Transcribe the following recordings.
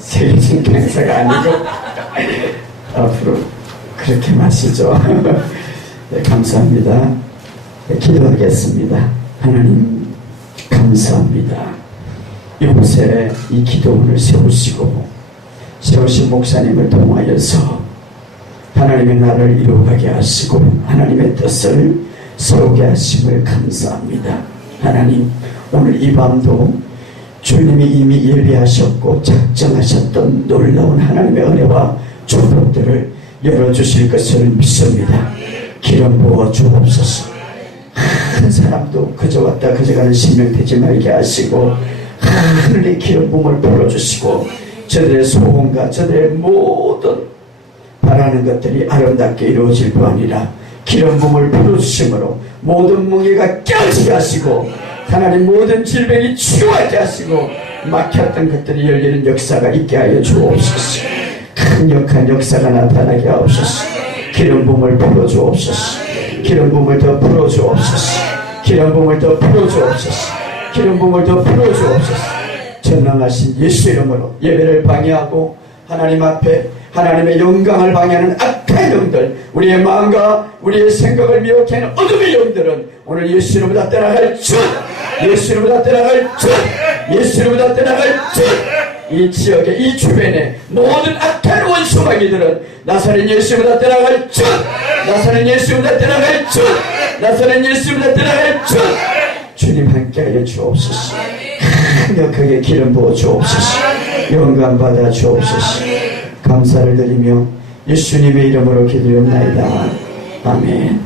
세계적인 강사가 아니고 앞으로 그렇게 마시죠. 네, 감사합니다. 네, 기도하겠습니다. 하나님 감사합니다. 이곳에 이 기도원을 세우신 목사님을 통하여서 하나님의 나라를 이루어가게 하시고 하나님의 뜻을 세우게 하심을 감사합니다. 하나님, 오늘 이 밤도 주님이 이미 예비하셨고 작정하셨던 놀라운 하나님의 은혜와 축복들을 열어주실 것을 믿습니다. 기름 부어 주옵소서. 한 사람도 그저 왔다 그저 가는 신명 되지 말게 하시고 하늘의 기름 부음을 불어주시고 저들의 소원과 저들의 모든 바라는 것들이 아름답게 이루어질 뿐 아니라 기름 부음을 불어주심으로 모든 멍에가 깨어지게 하시고 하나님 모든 질병이 치유하게 하시고 막혔던 것들이 열리는 역사가 있게 하여 주옵소서. 강력한 역사가 나타나게 하옵소서. 기름 부음을 불어주옵소서. 기름 부음을 더 불어주옵소서. 기름 부음을 더 불어주옵소서. 기름 부음을 더 불어주옵소서. 전능하신 예수 이름으로 예배를 방해하고 하나님 앞에 하나님의 영광을 방해하는 악한 영들, 우리의 마음과 우리의 생각을 미혹해 하는 어둠의 영들은 오늘 예수 이름으로 다 떠나갈 줄, 예수 이름으로 다 떠나갈 줄, 예수 이름으로 다 떠나갈 줄. 이 지역에 이 주변에 모든 악한 원수마귀들은 나사렛 예수보다 떠나갈 줄, 나사렛 예수보다 떠나갈 줄, 나사렛 예수보다 떠나갈 줄. 주님 함께하여 주옵소서. 강력하게 기름 부어 주옵소서. 영광 받아 주옵소서. 감사를 드리며 예수님의 이름으로 기도합나이다. 아멘.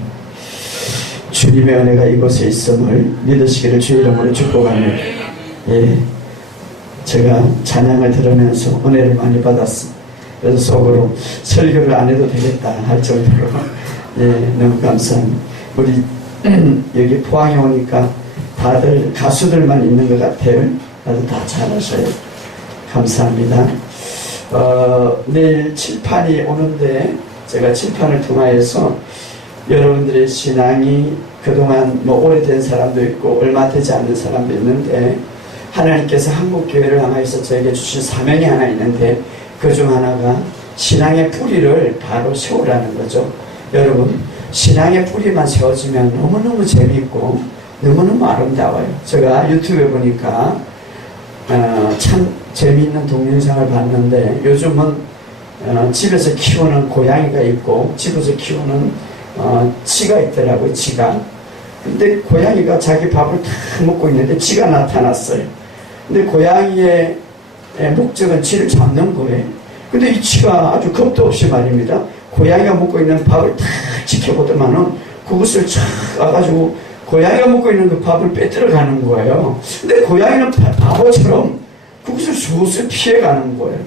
주님의 은혜가 이곳에 있음을 믿으시기를 주 이름으로 축복합니다. 예. 제가 찬양을 들으면서 은혜를 많이 받았습니다. 그래서 속으로 설교를 안 해도 되겠다 할 정도로 예, 너무 감사합니다. 우리 여기 포항에 오니까 다들 가수들만 있는 것 같아요. 다들 다 잘하셔요. 감사합니다. 내일 칠판이 오는데 제가 칠판을 통하여서 여러분들의 신앙이 그동안 뭐 오래된 사람도 있고 얼마 되지 않는 사람도 있는데 하나님께서 한국교회를 향하여서 저에게 주신 사명이 하나 있는데 그 중 하나가 신앙의 뿌리를 바로 세우라는 거죠. 여러분, 신앙의 뿌리만 세워지면 너무너무 재미있고 너무너무 아름다워요. 제가 유튜브에 보니까 참 재미있는 동영상을 봤는데 요즘은 집에서 키우는 고양이가 있고 집에서 키우는 쥐가 있더라고요. 쥐가. 근데 고양이가 자기 밥을 다 먹고 있는데 쥐가 나타났어요. 근데 고양이의 목적은 쥐를 잡는 거예요. 근데 이 쥐가 아주 겁도 없이 말입니다. 고양이가 먹고 있는 밥을 다 지켜보더만은 그것을 쫙 와가지고 고양이가 먹고 있는 그 밥을 빼들어 가는 거예요. 근데 고양이는 바보처럼 그것을 슬슬 피해가는 거예요.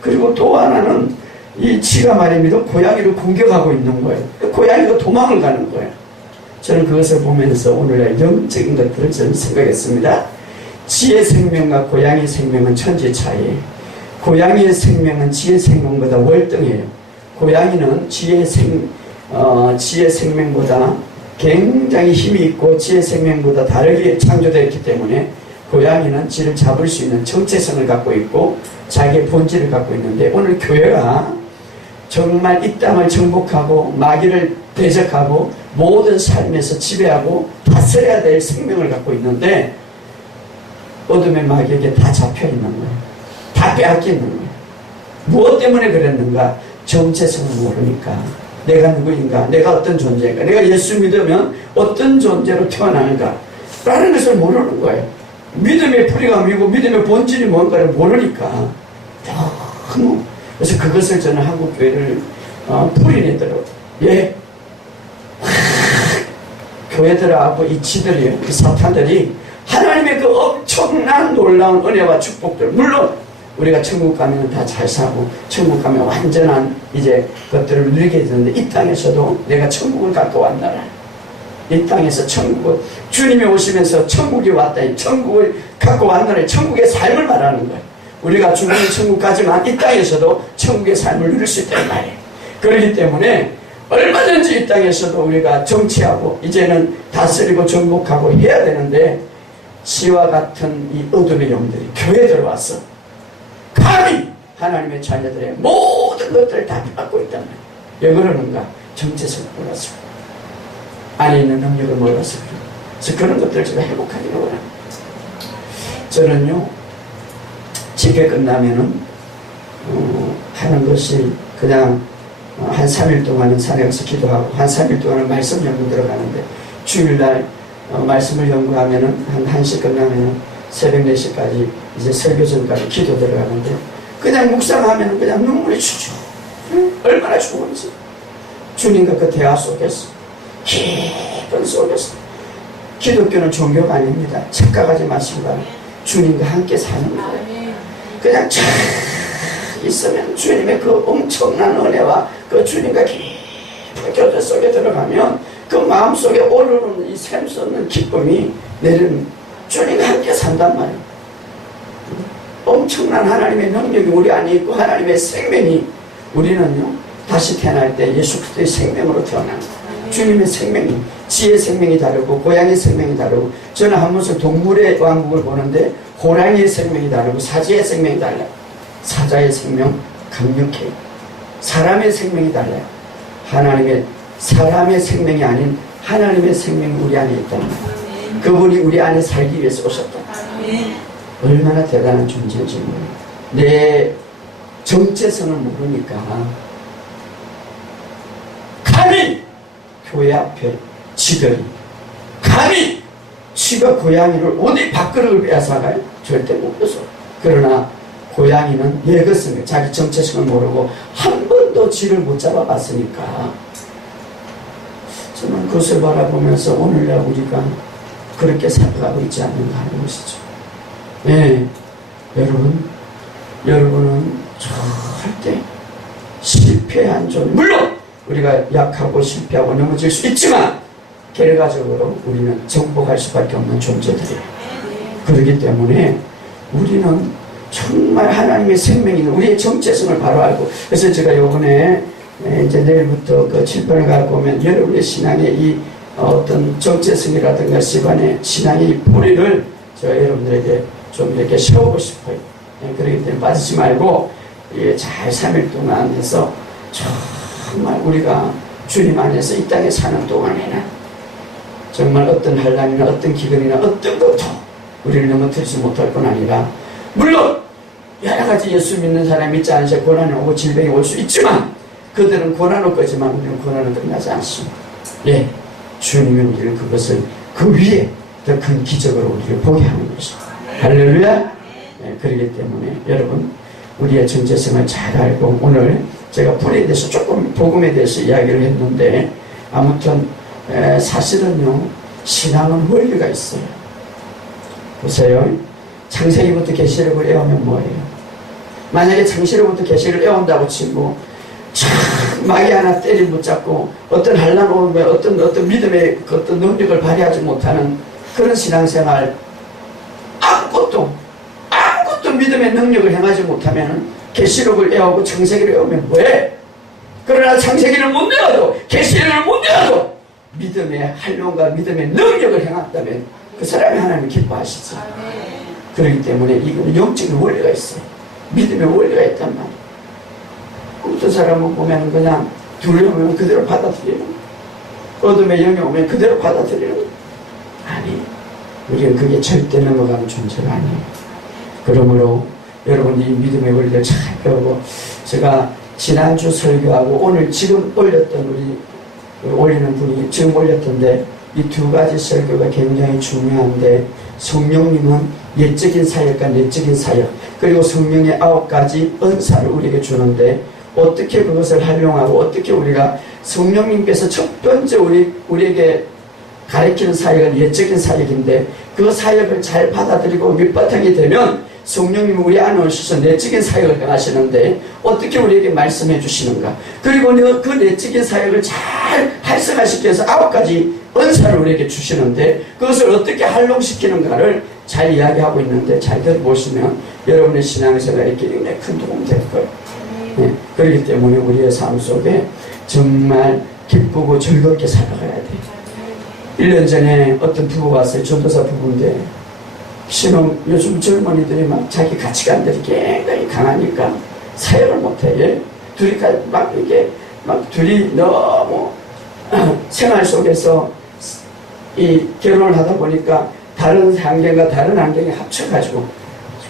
그리고 또 하나는 이 쥐가 말입니다. 고양이를 공격하고 있는 거예요. 고양이가 도망을 가는 거예요. 저는 그것을 보면서 오늘날 영적인 것들을 저는 생각했습니다. 쥐의 생명과 고양이의 생명은 천지 차이예요. 고양이의 생명은 쥐의 생명보다 월등해요. 고양이는 쥐의 생명보다 굉장히 힘이 있고 쥐의 생명보다 다르게 창조되었기 때문에 고양이는 쥐를 잡을 수 있는 정체성을 갖고 있고 자기의 본질을 갖고 있는데 오늘 교회가 정말 이 땅을 정복하고 마귀를 대적하고 모든 삶에서 지배하고 다스려야 될 생명을 갖고 있는데 어둠의 마귀에게 다 잡혀있는 거예요. 다 빼앗기는 거예요. 무엇 때문에 그랬는가? 정체성을 모르니까. 내가 누구인가? 내가 어떤 존재인가? 내가 예수 믿으면 어떤 존재로 태어나는가? 라는 것을 모르는 거예요. 믿음의 뿌리가 뭐고 믿음의 본질이 뭔가를 모르니까 너무. 그래서 그것을 저는 한국교회를 뿌리내도록 예. 교회들하고 이 쥐들이요, 이 사탄들이 하나님의 그 엄청난 놀라운 은혜와 축복들, 물론 우리가 천국 가면 다 잘 사고 천국 가면 완전한 이제 것들을 누리게 되는데 이 땅에서도 내가 천국을 갖고 왔나라. 이 땅에서 천국을 주님이 오시면서 천국이 왔다. 천국을 갖고 왔나라. 천국의 삶을 말하는 거예요. 우리가 죽으면 천국 가지만 이 땅에서도 천국의 삶을 누릴 수 있다는 말이에요. 그렇기 때문에 얼마든지 이 땅에서도 우리가 정치하고 이제는 다스리고 정복하고 해야 되는데 시와 같은 이 어둠의 영들이 교회에 들어와서 감히 하나님의 자녀들의 모든 것들을 다 갖고 있단 말이에요. 왜 그러는가? 정체성을 몰라서, 안에 있는 능력을 몰라서 그래요. 그래서 그런 것들을 제가 회복하기를 원합니다. 저는요, 집회 끝나면은 하는 것이 그냥 한 3일 동안은 산에 가서 기도하고 한 3일 동안은 말씀 연구 들어가는데, 주일날 말씀을 연구하면은 한 1시 끝나면은 새벽 4시까지 이제 설교 전까지 기도 들어가는데, 그냥 묵상하면은 그냥 눈물이 주죠. 얼마나 좋은지. 주님과 그 대화 속에서, 깊은 속에서. 기독교는 종교가 아닙니다. 착각하지 마시고 주님과 함께 사는 거예요. 그냥 쫙 있으면 주님의 그 엄청난 은혜와 그 주님과 깊은 교제 속에 들어가면 그 마음속에 오르는 이 샘솟는 기쁨이 내리는, 주님과 함께 산단 말이에요. 엄청난 하나님의 능력이 우리 안에 있고 하나님의 생명이, 우리는요 다시 태어날 때 예수 그리스도의 생명으로 태어난 거예요. 주님의 생명이, 지의 생명이 다르고 고양이의 생명이 다르고, 저는 한 번씩 동물의 왕국을 보는데 호랑이의 생명이 다르고 사자의 생명이 달라요. 사자의 생명 강력해요. 사람의 생명이 달라요. 하나님의, 사람의 생명이 아닌 하나님의 생명이 우리 안에 있다는 거예요. 그분이 우리 안에 살기 위해서 오셨다. 얼마나 대단한 존재인지 몰라요. 내 정체성을 모르니까 감히 교회 앞에 지들이, 감히 쥐가 고양이를 어디 밥그릇을 빼앗아가요? 절대 못 뺏어. 그러나 고양이는 예것을, 자기 정체성을 모르고 한 번도 쥐를 못 잡아봤으니까, 저는 그것을 바라보면서 오늘날 우리가 그렇게 살아가고 있지 않는가 하는 것이죠. 네, 여러분은 절대 실패한 존재, 물론 우리가 약하고 실패하고 넘어질 수 있지만 결과적으로 우리는 정복할 수밖에 없는 존재들이에요. 그렇기 때문에 우리는 정말 하나님의 생명이 있는 우리의 정체성을 바로 알고, 그래서 제가 이번에 이제 내일부터 그 칠판을 갖고 오면 여러분의 신앙의 이 어떤 정체성이라든가 신앙의 이 뿌리를 제가 여러분들에게 좀 이렇게 세우고 싶어요. 그렇기 때문에 빠지지 말고 잘 3일 동안 해서 정말 우리가 주님 안에서 이 땅에 사는 동안에는 정말 어떤 환난이나 어떤 기근이나 어떤 것도 우리를 넘어뜨리지 못할 뿐 아니라, 물론 여러 가지 예수 믿는 사람이 있지 않으셔 고난이 오고 질병이 올 수 있지만 그들은 고난을 거지만 우리는 고난을 끝나지 않습니다. 예, 주님이 우리를 그것을 그 위에 더 큰 기적으로 우리를 보게 하는 것입니다. 할렐루야. 예, 그렇기 때문에 여러분 우리의 정체성을 잘 알고, 오늘 제가 불에 대해서 조금 복음에 대해서 이야기를 했는데, 아무튼 사실은요 신앙은 원리가 있어요. 보세요. 창세기부터 계시록을 외우면 뭐예요? 만약에 창세기부터 계시록을 외운다고 치고 마귀 하나 때리 붙잡고 어떤 환난 오면 어떤 믿음의 어떤 능력을 발휘하지 못하는 그런 신앙생활, 아무것도 믿음의 능력을 행하지 못하면 계시록을 외우고 창세기를 외우면 뭐해? 그러나 창세기를 못 외워도 계시록을 못 외워도 믿음의 활용과 믿음의 능력을 행한다면 그 사람이 하나님 기뻐하시죠. 그렇기 때문에 이건 영적인 원리가 있어요. 믿음의 원리가 있단 말이에요. 어떤 사람은 보면 그냥 두려우면 그대로 받아들이는 거예요. 어둠의 영이 오면 그대로 받아들이는 거예요. 아니, 우리는 그게 절대 넘어가는 존재가 아니에요. 그러므로 여러분 이 믿음의 원리를 잘 배우고, 제가 지난주 설교하고 오늘 지금 올렸던 올리는 분이 지금 올렸던데, 이 두 가지 설교가 굉장히 중요한데, 성령님은 예적인 사역과 내적인 사역, 그리고 성령의 9가지 은사를 우리에게 주는데, 어떻게 그것을 활용하고 어떻게 우리가 성령님께서 첫 번째 우리에게 가르치는 사역은 예적인 사역인데, 그 사역을 잘 받아들이고 밑바탕이 되면 성령님은 우리 안에 오셔서 내적인 사역을 행하시는데, 어떻게 우리에게 말씀해 주시는가, 그리고 그 내적인 사역을 잘 활성화시키기 위해서 9가지 은사를 우리에게 주시는데, 그것을 어떻게 활용시키는가를 잘 이야기하고 있는데, 잘 들어보시면 여러분의 신앙생활에 굉장히 큰 도움이 될 거예요. 네, 그렇기 때문에 우리의 삶 속에 정말 기쁘고 즐겁게 살아가야 돼요. 1년 전에 어떤 부부가 왔어요. 전도사 부부인데, 요즘 젊은이들이 막 자기 가치관들이 굉장히 강하니까 사역을 못해. 둘이 막 이렇게 막 둘이 너무 생활 속에서 이 결혼을 하다 보니까 다른 환경과 다른 환경이 합쳐가지고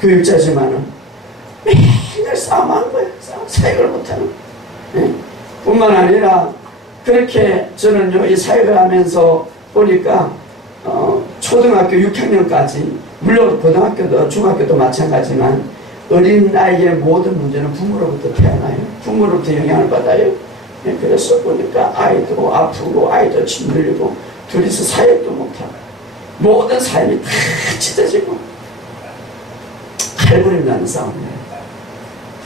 교육자지만은 맨날 싸움하는 거예요. 사역을 못하는. 뿐만 아니라 그렇게 저는요, 이 사역을 하면서 보니까 초등학교 6학년까지, 물론 고등학교도 중학교도 마찬가지지만 어린아이의 모든 문제는 부모로부터 태어나요. 부모로부터 영향을 받아요. 그래서 보니까 아이도 아프고 아이도 짓눌리고 둘이서 사역도 못하고 모든 삶이 다 찢어지고 칼부림 나는 싸움이에요.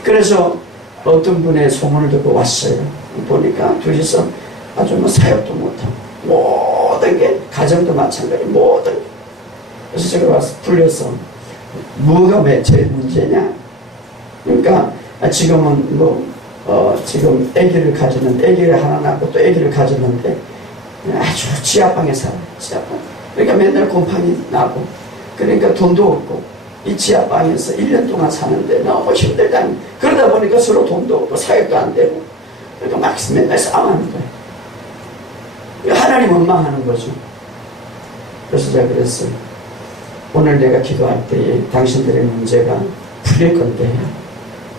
그래서 어떤 분의 소문을 듣고 왔어요. 보니까 둘이서 아주 뭐 사역도 못하고 모든 게, 가정도 마찬가지, 모든 게. 그래서 제가 와서 불려서 뭐가 제일 문제냐? 그러니까 지금은 지금 아기를 가졌는데, 아기를 하나 낳고 또 아기를 가졌는데 아주 지하방에 살아요. 지하방. 그러니까 맨날 곰팡이 나고, 그러니까 돈도 없고 이 지하방에서 1년 동안 사는데 너무 힘들다. 그러다 보니까 서로 돈도 없고 사역도 안 되고, 그러니까 막 맨날 싸우는 거예요. 하나님 원망하는 거죠. 그래서 제가 그랬어요. 오늘 내가 기도할 때에 당신들의 문제가 풀릴 건데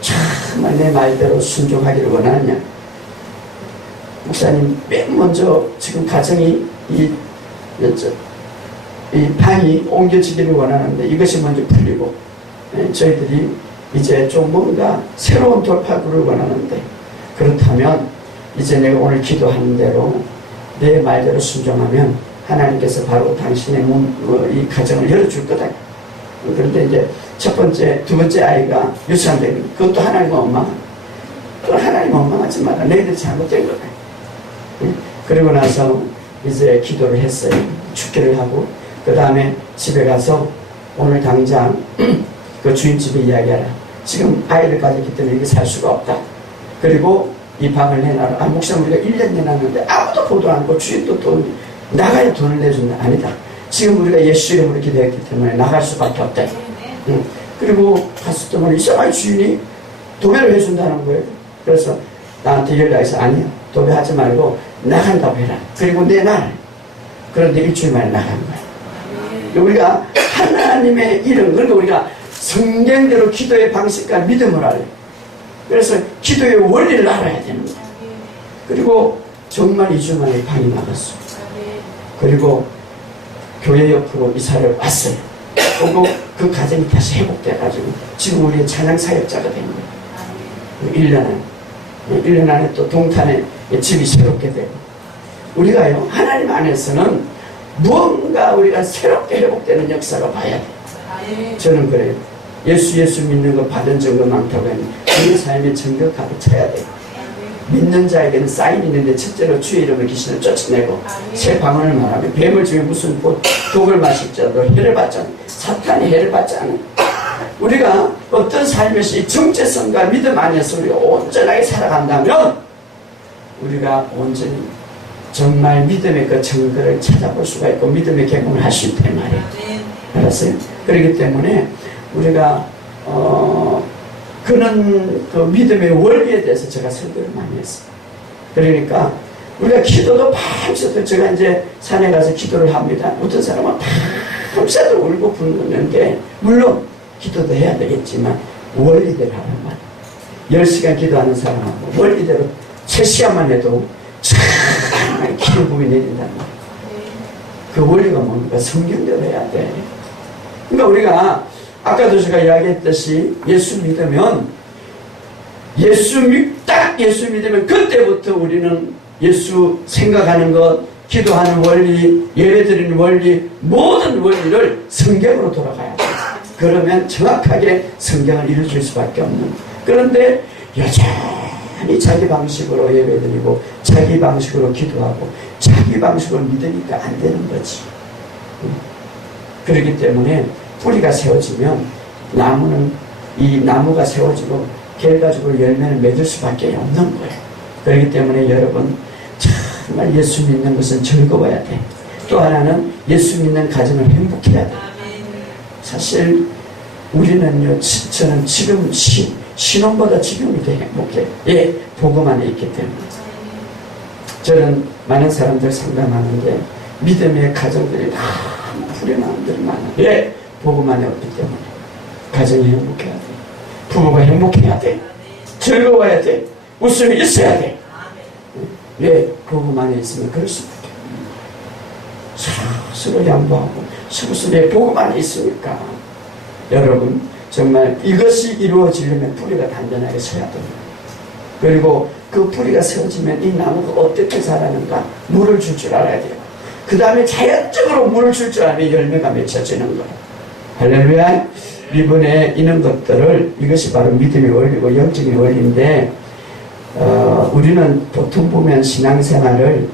정말 내 말대로 순종하기를 원하느냐? 목사님, 맨 먼저 지금 가정이 이 방이 옮겨지기를 원하는데 이것이 먼저 풀리고, 저희들이 이제 좀 뭔가 새로운 돌파구를 원하는데, 그렇다면 이제 내가 오늘 기도하는 대로 내 말대로 순종하면 하나님께서 바로 당신의 이 가정을 열어줄 거다. 그런데 이제 첫 번째, 두 번째 아이가 유산되는, 그것도 하나님 원망. 또 하나님 원망하지 마라. 너희들이 잘못된 거다. 그리고 나서 이제 기도를 했어요. 축기를 하고, 그 다음에 집에 가서 오늘 당장 그 주인집에 이야기하라. 지금 아이를 가졌기 때문에 이게 살 수가 없다. 그리고 이 방을 내놔라. 아, 목사님, 우리가 1년 내놨는데 아무도 보도 안 하고 주인도 돈 나가야 돈을 내준다. 아니다. 지금 우리가 예수 이름으로 기도했기 때문에 나갈 수밖에 없다. 그리고 갔을 때 보니 이상하게 주인이 도배를 해준다는 거예요. 그래서 나한테 연락해서 아니야, 도배하지 말고 나간다고 해라. 그리고 내놔라. 그런데 일주일 만에 나간 거예요. 우리가 하나님의 이름, 그러니까 우리가 성경대로 기도의 방식과 믿음을 알아요. 그래서 기도의 원리를 알아야 되는 거예요. 그리고 정말 2주 만에 방이 나갔어요. 그리고 교회 옆으로 이사를 왔어요. 그리고 그 가정이 다시 회복돼가지고 지금 우리의 찬양 사역자가 된 거예요. 1년 안에 또 동탄에 집이 새롭게 되고, 우리가요, 하나님 안에서는 무언가 우리가 새롭게 회복되는 역사가 봐야 돼요. 저는 그래요. 예수 믿는 거 받은 증거 많다고 했는데 우리 삶에 증거 가득 차야 돼요. 믿는 자에게는 사인이 있는데 첫째로 주의 이름을 귀신을 쫓아내고, 새 방언을 말하면 뱀을 중에 무슨 독을 마실 자도 해를 받지 않아. 사탄이 해를 받지 않아. 우리가 어떤 삶에서 이 정체성과 믿음 안에서 우리가 온전하게 살아간다면 우리가 온전히 정말 믿음의 그 증거를 찾아볼 수가 있고 믿음의 경험을 할 수 있단 말이에요. 알았어요? 그렇기 때문에 우리가 그런 그 믿음의 원리에 대해서 제가 설교를 많이 했어요. 그러니까 우리가 기도도 밤새도, 제가 이제 산에 가서 기도를 합니다. 어떤 사람은 밤새도 울고 붓는데, 물론 기도도 해야 되겠지만 원리대로 하란 말이에요. 10시간 기도하는 사람하고 원리대로 3시간만 해도 정말 기도붐이 내린단 말이에요. 그 원리가 뭡니까? 성경대로 해야 돼. 그러니까 우리가 아까도 제가 이야기했듯이 예수 믿으면 그때부터 우리는 예수 생각하는 것, 기도하는 원리, 예배드리는 원리, 모든 원리를 성경으로 돌아가야 돼. 그러면 정확하게 성경을 이루어줄 수밖에 없는. 그런데 여전히 자기 방식으로 예배드리고 자기 방식으로 기도하고 자기 방식으로 믿으니까 안 되는 거지. 그렇기 때문에 뿌리가 세워지면 이 나무가 세워지고 결과적으로 열매를 맺을 수밖에 없는 거예요. 그렇기 때문에 여러분, 정말 예수 믿는 것은 즐거워야 돼. 또 하나는 예수 믿는 가정을 행복해야 돼. 사실 우리는요, 저는 지금 신혼보다 지금이 더 행복해. 예, 복음 안에 있기 때문에. 저는 많은 사람들 상담하는데 믿음의 가정들이 너무 불행한 들 많아요. 예, 복음 안에 없기 때문에. 가정이 행복해야 돼. 부부가 행복해야 돼. 즐거워야 돼. 웃음이 있어야 돼. 왜? 복음 안에 있으면 그럴 수밖에. 서로 양보하고 서로 복음 안에 있으니까. 여러분, 정말 이것이 이루어지려면 뿌리가 단단하게 서야 됩니다. 그리고 그 뿌리가 세워지면 이 나무가 어떻게 자라는가? 물을 줄 줄 알아야 돼요. 그 다음에 자연적으로 물을 줄 줄 알면 열매가 맺혀지는 거예요. 할렐루야. 이번에 이런 것들을, 이것이 바로 믿음의 원리고 영적인 원리인데, 우리는 보통 보면 신앙생활을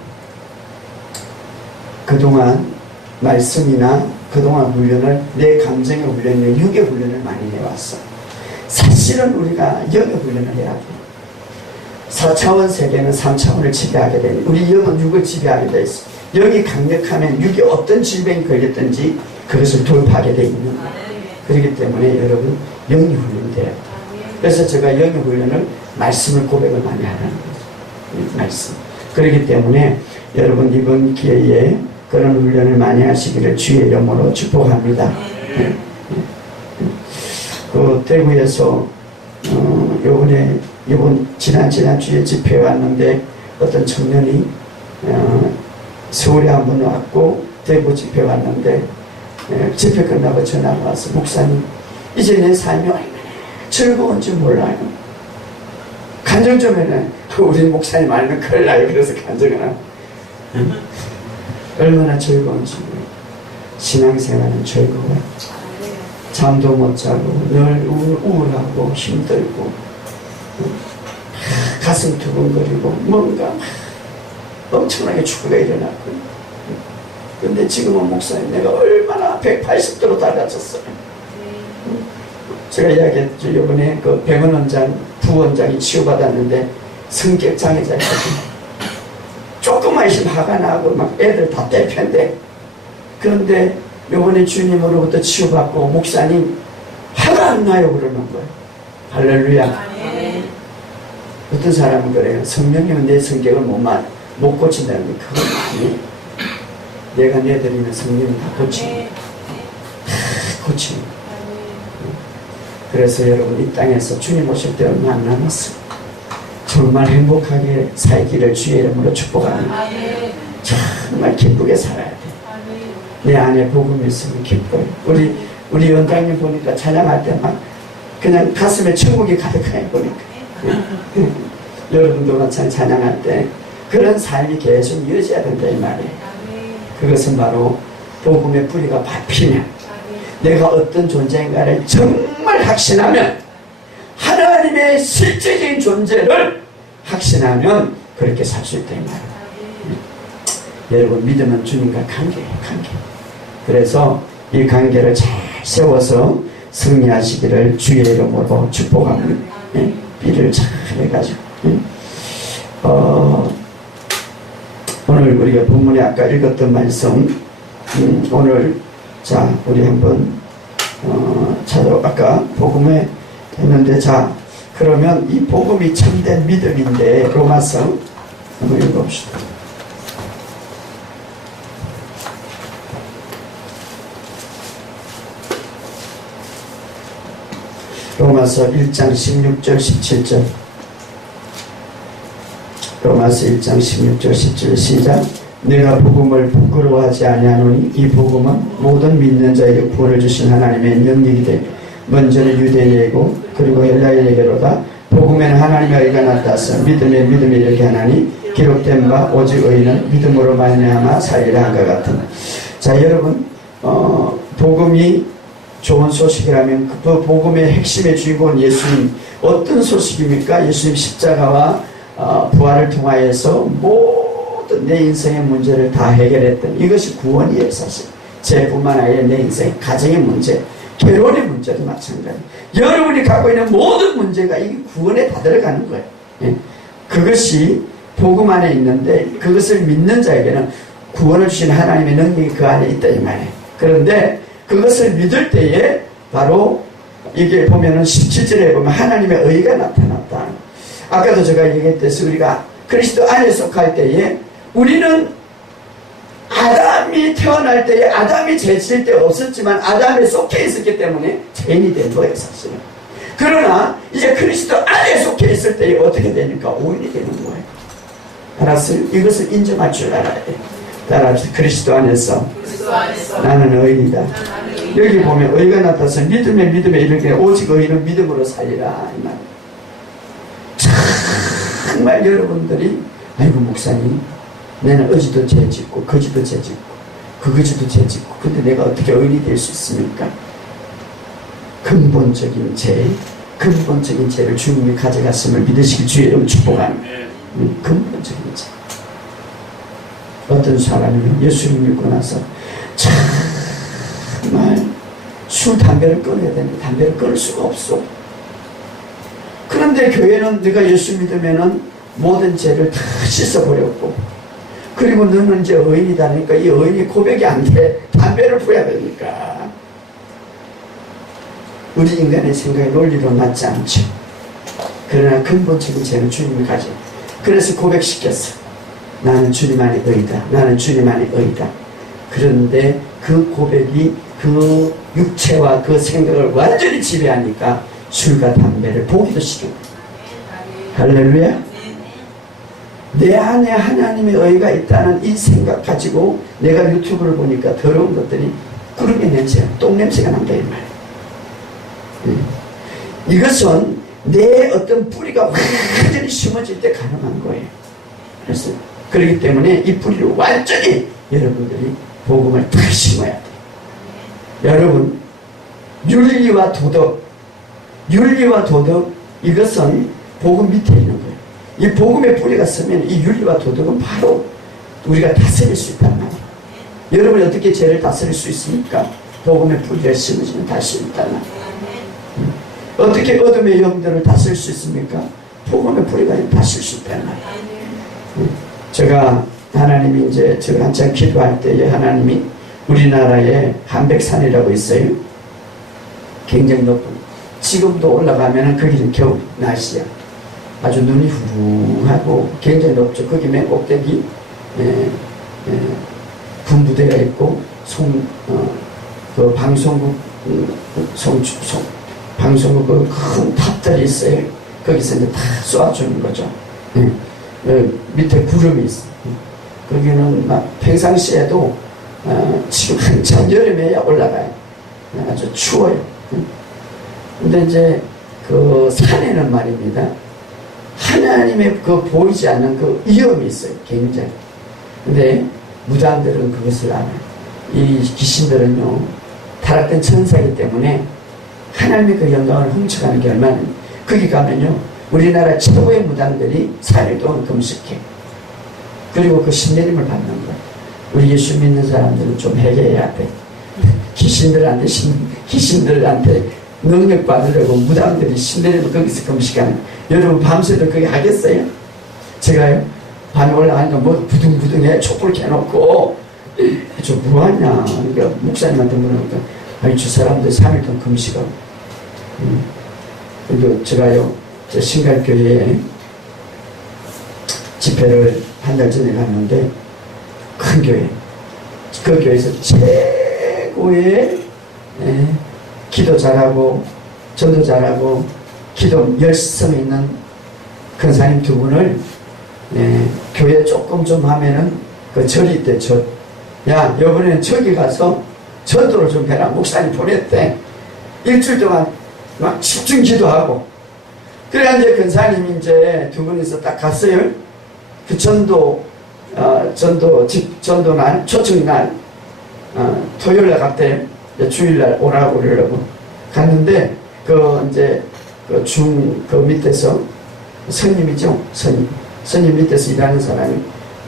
그동안 말씀이나 그동안 훈련을, 내 감정의 훈련이나 육의 훈련을 많이 해왔어. 사실은 우리가 영의 훈련을 해야 돼. 4차원 세계는 3차원을 지배하게 되니 우리 영은 육을 지배하게 돼 있어. 영이 강력하면 육에 어떤 질병이 걸렸든지 그것을 돌파하게 돼 있는 거야. 그렇기 때문에 여러분, 영의 훈련이 돼요. 그래서 제가 영의 훈련을 말씀을 고백을 많이 하는 거죠. 말씀. 그렇기 때문에 여러분, 이번 기회에 그런 훈련을 많이 하시기를 주의 이름으로 축복합니다. 그 대구에서 지난주에 집회에 왔는데 어떤 청년이 서울에 한번 왔고 대구 집회에 왔는데 집회 끝나고 전화가 와서, 목사님, 이제 내 삶이 얼마나 즐거운지 몰라요. 간증 좀 해놔요. 우리 목사님 알면 큰일 나요. 그래서 간증을 하고. 얼마나 즐거운지. 신앙생활은 즐거워요. 잠도 못 자고 늘 우울하고 힘들고 가슴 두근거리고 뭔가 엄청나게 축구가 일어났고. 근데 지금은 목사님, 내가 얼마나 180도로 달라졌어요. 제가 이야기했죠. 이번에 그 백원 원장, 부원장이 치유받았는데 성격 장애자였거든요. 조금만 있으면 화가 나고 막 애들 다 떼편대. 그런데 이번에 주님으로부터 치유받고, 목사님, 화가 안 나요. 그러는 거예요. 할렐루야. 어떤 사람은 그래요. 성령님은 내 성격을 못 고친다는 게 그건 아니에요. 내가 내드리는 성령이 다 고치는 고치는. 그래서 여러분, 이 땅에서 주님 오실 때 얼마 안 남았어. 정말 행복하게 살기를 주의 이름으로 축복합니다. 정말 기쁘게 살아야 돼. 내 안에 복음이 있으면 기뻐요. 우리 원장님 보니까 찬양할 때 막 그냥 가슴에 천국이 가득하게 보니까. 여러분도 마찬가지 찬양할 때 그런 삶이 계속 이어져야 된다 이 말이에요. 그것은 바로 복음의 뿌리가 밟히면, 내가 어떤 존재인가를 정말 확신하면, 하나님의 실제적인 존재를 확신하면 그렇게 살 수 있다 이 말이에요. 여러분, 믿음은 주님과 관계예요. 관계. 그래서 이 관계를 잘 세워서 승리하시기를 주의 이름으로 축복합니다. 비를 잘 해가지고. 오늘 우리가 본문에 아까 읽었던 말씀, 오늘 자 우리 한번 아까 복음에 했는데, 자 그러면 이 복음이 참된 믿음인데 로마서 한번 읽어봅시다. 로마서 1장 16절 17절. 로마서 1장 16절 17절 시작. 내가 복음을 부끄러워하지 아니하노니 이 복음은 모든 믿는 자에게 구원을 주신 하나님의 능력이 되며 먼저는 유대인에게고 그리고 헬라인에게로다. 복음에는 하나님의 의가 나타나서 믿음에 이르게 하나니 기록된 바 오직 의인은 믿음으로 말미암아 살리라 한것 같은. 자 여러분, 복음이 좋은 소식이라면 그 복음의 핵심의 주인공은 예수님. 어떤 소식입니까? 예수님 십자가와 부활을 통하여서 모든 내 인생의 문제를 다 해결했던, 이것이 구원이에요. 사실 제뿐만 아니라 내 인생, 가정의 문제, 결혼의 문제도 마찬가지. 여러분이 갖고 있는 모든 문제가 이 구원에 다 들어가는 거예요. 그것이 복음 안에 있는데, 그것을 믿는 자에게는 구원을 주신 하나님의 능력이 그 안에 있다 이 말이에요. 그런데 그것을 믿을 때에 바로 이게 보면은 17절에 보면 하나님의 의가 나타났다. 아까도 제가 얘기했듯이 우리가 그리스도 안에 속할 때에 우리는 아담이 태어날 때에 아담이 죄 지을 때 없었지만 아담에 속해 있었기 때문에 죄인이 된 거예요, 사실은. 그러나 이제 그리스도 안에 속해 있을 때에 어떻게 되니까 오인이 되는 거예요. 알았어요? 이것을 인정할 줄 알아야 돼요. 따라서 그리스도 안에서 나는 의인이다. 여기 보면 의가 나타나서 믿음에 이르게 오직 의인은 믿음으로 살리라. 정말 여러분들이 아이고 목사님 나는 어제도 죄 짓고 거지도 죄 짓고 그거지도 죄 짓고 근데 내가 어떻게 의인이 될 수 있습니까? 근본적인 죄를 주님이 가져갔음을 믿으시길 주의 이름 축복합니다. 근본적인 죄. 어떤 사람이 예수를 믿고 나서 정말 술, 담배를 끊어야 되는데 담배를 끊을 수가 없어. 그런데 교회는 네가 예수 믿으면은 모든 죄를 다 씻어버렸고 그리고 너는 이제 의인이다 니까 이 의인이 고백이 안 돼. 담배를 피워야 되니까. 우리 인간의 생각이 논리로 맞지 않죠. 그러나 근본적인 죄는 주님이 가져. 그래서 고백시켰어. 나는 주님 안에 의이다. 나는 주님 안에 의이다. 그런데 그 고백이 그 육체와 그 생각을 완전히 지배하니까 술과 담배를 보기도 싫은 거예요. 할렐루야. 내 안에 하나님의 의가 있다는 이 생각 가지고 내가 유튜브를 보니까 더러운 것들이 구름의 냄새, 똥냄새가 난다 이 말이에요. 이것은 내 어떤 뿌리가 완전히 심어질 때 가능한 거예요. 그래서 그렇기 때문에 이 뿌리를 완전히 여러분들이 복음을 다 심어야 돼요. 여러분 윤리와 도덕 이것은 복음 밑에 있는 거예요. 이 복음의 뿌리가 서면 이 윤리와 도덕은 바로 우리가 다스릴 수 있단 말이에요. 여러분이 어떻게 죄를 다스릴 수 있습니까? 복음의 뿌리가 심어지면 다스릴 수 있단 말이에요. 어떻게 어둠의 영들을 다스릴 수 있습니까? 복음의 뿌리가 다스릴 수 있단 말이에요. 제가 하나님이 이제 제가 한참 기도할 때에 하나님이 우리나라에 한백산이라고 있어요. 굉장히 높은. 지금도 올라가면은 거기는 겨울 날씨야. 아주 눈이 후루하고 굉장히 높죠. 거기 맨 꼭대기 군부대가 있고 그 방송국 방송국 큰 탑들이 있어요. 거기서 이제 다 쏘아주는 거죠. 밑에 구름이 있어. 거기는 막 평상시에도 지금 한참 여름에야 올라가요. 아주 추워요. 근데 이제 그 산에는 말입니다. 하나님의 그 보이지 않는 그 위험이 있어요. 굉장히. 근데 무당들은 그것을 알아요. 이 귀신들은요, 타락된 천사이기 때문에 하나님의 그 영광을 훔쳐가는 게 얼마나, 거기 가면요, 우리나라 최고의 무당들이 4일 동안 금식해. 그리고 그 신내림을 받는 거야. 우리 예수 믿는 사람들은 좀 해결해야 돼. 귀신들한테 능력 받으려고 무당들이 신내림을 거기서 금식하는. 여러분 밤새도 거기 하겠어요? 제가요, 밤에 올라가니까 뭐 부둥부둥해. 촛불 켜놓고, 저 뭐하냐. 그러니까 목사님한테 물으니까, 아니, 저 사람들 3일 동안 금식하고. 그리고 제가요, 저 신갈교회에 집회를 한 달 전에 갔는데, 큰 교회. 그 교회에서 최고의, 기도 잘하고, 전도 잘하고, 기도 열심히 있는 권사님 두 분을, 교회 조금 좀 하면은, 그 절이 있대, 절. 야, 이번에는 저기 가서 전도를 좀 해라. 목사님 보냈대. 일주일 동안 막 집중 기도하고. 그래, 이제 권사님이 이제 두 분이서 딱 갔어요. 그 전도날, 초청날, 토요일날 갔대. 주일날 오라고 그러려고 갔는데, 이제, 그 밑에서, 선임이죠? 선임 밑에서 일하는 사람이,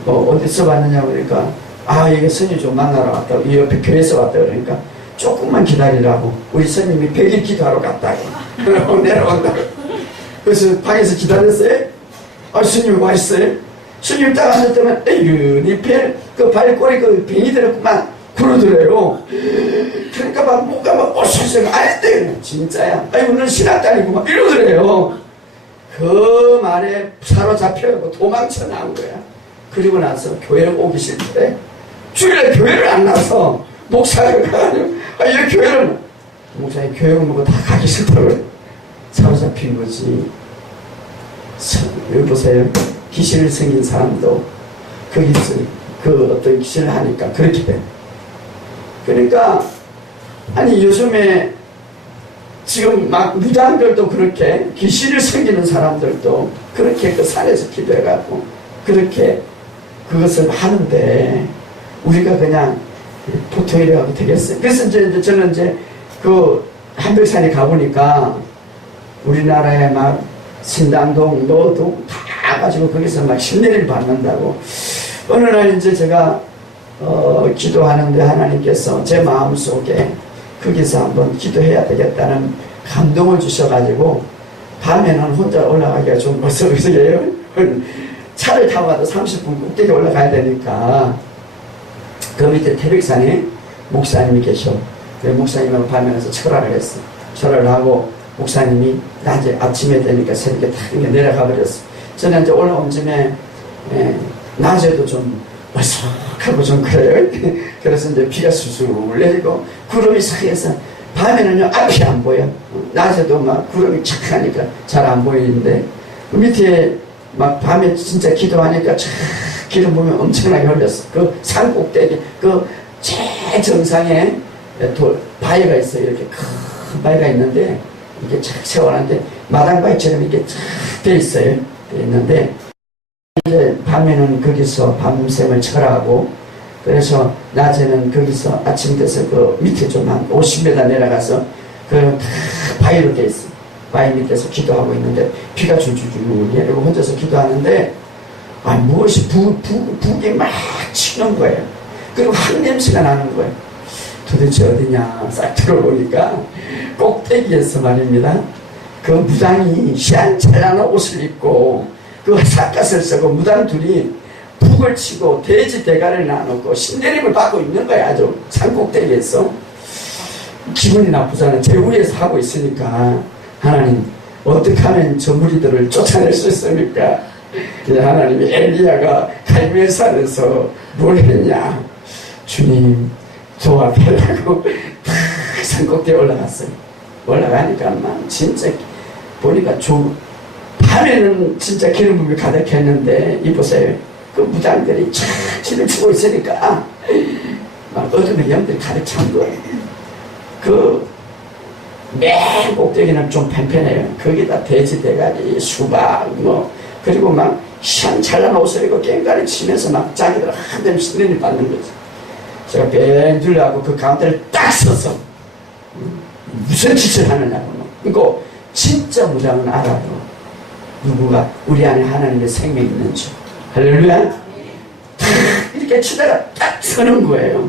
어디서 왔느냐 그러니까, 이게 선임 좀 만나러 왔다. 이 옆에 교회에서 왔다. 그러니까, 조금만 기다리라고. 우리 선임이 100일 기도하러 갔다고. 그러고 내려온다고. 그래서 방에서 기다렸어요. 스님이 와 있어요. 스님 딱 앉을 때만, 에휴, 니 그 발꼬리 그 병이 들었구만. 그러더래요. 그러니까 막 뭐가 막 어설쩍 아닌데 진짜야. 아이고 넌 신학다니고 막 이러더래요. 그 말에 사로잡혀가고 도망쳐 나온 거야. 그리고 나서 교회를 오기 싫대. 주일에 교회를 안 나서 목사가 가가지고 이 교회를 목사님 교회를 먹고 다 가기 싫다고 사로잡힌 거지. 여기 보세요. 귀신을 생긴 사람도 거기서 그 어떤 귀신을 하니까 그렇게 돼. 그러니까 아니 요즘에 지금 막 무당들도 그렇게 귀신을 섬기는 사람들도 그렇게 그 산에서 기도해가지고 그렇게 그것을 하는데 우리가 그냥 보통 이래가도 되겠어요. 그래서 이제 저는 이제 그 한백산에 가보니까 우리나라에 막 신당동, 노동 다 가지고 거기서 막 신뢰를 받는다고. 어느 날 이제 제가 기도하는데 하나님께서 제 마음속에 거기서 한번 기도해야 되겠다는 감동을 주셔가지고 밤에는 혼자 올라가기가 좀 어서어서해요. 차를 타고 가도 30분 꼭대기 올라가야 되니까 그 밑에 태백산에 목사님이 계셔. 목사님하고 밤에 가서 철학을 했어. 철학을 하고 목사님이 낮에 아침에 되니까 새벽에 탁 내려가 버렸어. 저는 이제 올라온 쯤에 낮에도 좀 어석하고 좀 그래요. 그래서 이제 비가 술술 내리고 구름이 싹해서 밤에는요 앞이 안 보여. 낮에도 막 구름이 착하니까 잘 안 보이는데 그 밑에 막 밤에 진짜 기도하니까 쫙 기름 보면 엄청나게 흘렸어. 그 산 꼭대기 그 최정상에 바위가 있어요. 이렇게 큰 바위가 있는데 이게 착 세워놨는데 마당바위처럼 이렇게 쫙 돼 있어요. 돼 있는데 이제 밤에는 거기서 밤샘을 철하고 그래서 낮에는 거기서 아침 돼서 그 밑에 좀 한 50m 내려가서 그 바위로 돼 있어. 바위 밑에서 기도하고 있는데 비가 줄줄줄 내리고 혼자서 기도하는데 무엇이 북이 막 치는 거예요. 그리고 한 냄새가 나는 거예요. 도대체 어디냐 싹 들어보니까 꼭대기에서 말입니다. 그 무당이 희한찬란한 옷을 입고 그 삿갓을 쓰고 무당 둘이 북을 치고 돼지 대가를 나누고 신내림을 받고 있는 거야. 아주 산 꼭대기에서. 기분이 나쁘잖아요. 제 위에서 하고 있으니까 하나님 어떻게 하면 저 무리들을 쫓아낼 수 있습니까? 하나님이 엘리야가 갈멜산에서 뭘 했냐. 주님 도와달라고 산 꼭대기에 올라갔어요. 올라가니까 막 진짜 보니까 밤에는 진짜 기름부음이 가득했는데 이보세요. 그 무당들이 쫙 치를 치고 있으니까 막 어둠의 영들이 가득 찬 거예요. 그 맨 꼭대기는 좀 팽팽해요. 거기다 돼지 대가리, 수박 뭐 그리고 막 희한찬란한 옷을 입고 깽가리 치면서 막 자기들 한대로 신뢰를 받는 거죠. 제가 뺑 둘러하고 그 가운데를 딱 서서 무슨 짓을 하느냐고. 그러니까 진짜 무당은 알아요. 누구가 우리 안에 하나님의 생명이 있는 줄. 할렐루야. 이렇게 치다가 딱 서는 거예요.